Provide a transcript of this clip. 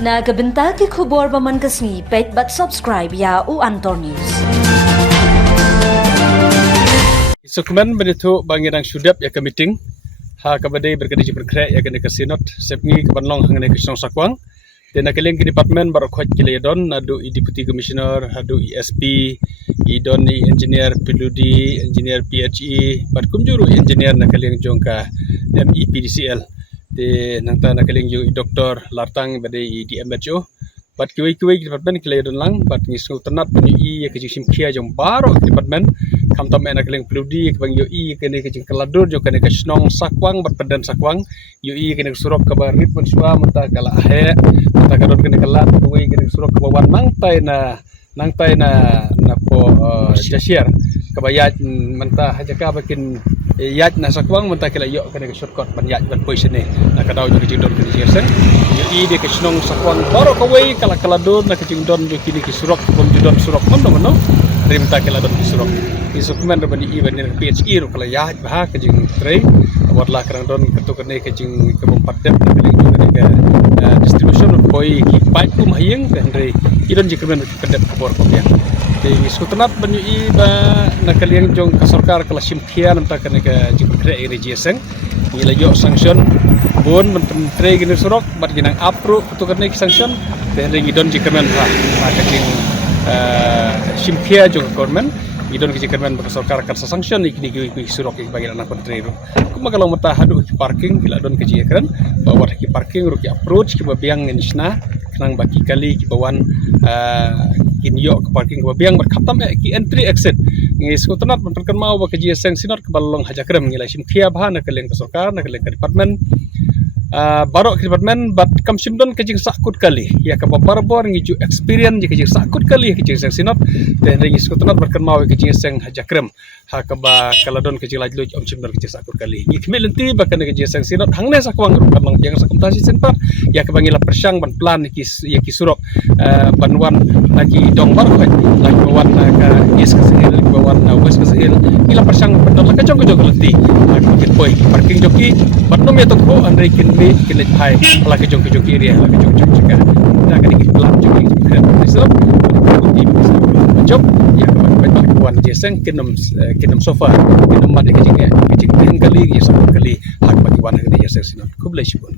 Nagabenta ki khubor baman kasni pet but subscribe ya u Antor News. Sukuman benitu bangirang sudap ya ke meeting ha kabade berkedi berkrek ya ke kasinot sepngi kebanlong hangane kesong sakwang dan nakaling ke department barokhot kiledon adu deputy commissioner adu ESP idon engineer PLUD engineer PHE barkumjuru engineer nakaling jongka MEPDCL de nangta nakaling ju doktor lartang bade DMHO bat kiwi department kiledon lang bat ngisu tenat penyu ya kejing simkia jong baro department kam tam nakaling PLUD ke bang UI kene kejing keladur jo kene kesnong sakwang berpedan sakwang UI kene surok ke barit mensua menta kala ahe menta kadon kene kelat UI kene surok ke bawan nangtai na po jasier kabayat menta hajaka bakin yat na sakwang menta kala yo kene ke shortcut ban yat ban poison ni na kadau jo kejing don kene jesen UI de kesnong sakwang baro kawai kala keladur na kejing don jo kini ke surok bom judon surok meno rimta kala don ke surok isukuman rabani iban PHE ro kala ya bah kejing tray wadlah kerang don ketukane kejing kebompadep keling ke distribution koi ki pipe kum hayeng tendre idon jikmen kedep bor kopya de isukutenat banyu iba nakaliang jong ka sarkar kala simkia namta kane ke jikre irigation ila yo sanction bon menteri gini surok bat ginang approve ketukane sanction tendre idon jikmen ha kejing simkia jong government idon kejikan berkasar karsa sanction ikni ki surok ki bagi anak menteri ru kumagalau mata hadu ki parking kila don kejikan bawa ki parking ru ki approach ki babiang nisna kenang baki kali ki bawan kinyo ke parking babiang berkhatam ki entry exit ngis ko tanat menterkan mau ba kejian sinot ke balong hajakrem ngila sim khia bha na keleng kasarkar na keleng department barok ke department bat kam simdon kejing sakut kali ya ka barbor ngiju experience kejing sakut kali kejing sang sinot dan ringis kutunat berken mau kejing sang hajakrem ha ka ba kaladon kejing lajlu om simdon kejing sakut kali ikmel enti bakan kejing sang sinot hangne sakwang kamang yang sakumtasi senpat ya ka bangila persang ban plan ki ya ki surok banwan lagi dong barok lagi bawan ka yes ka sehil bawan west ka sehil ila persang pendon ka jong leti kit boy parking joki banom ya toko andre kin kilit hai lagi jong area lagi jong jika kita akan ikut pelan joki result job ya banyak kawan jeseng kinum sofa kinum mati kecing kali ya sama kali hak bagi wan kali jeseng sinot kublai syukun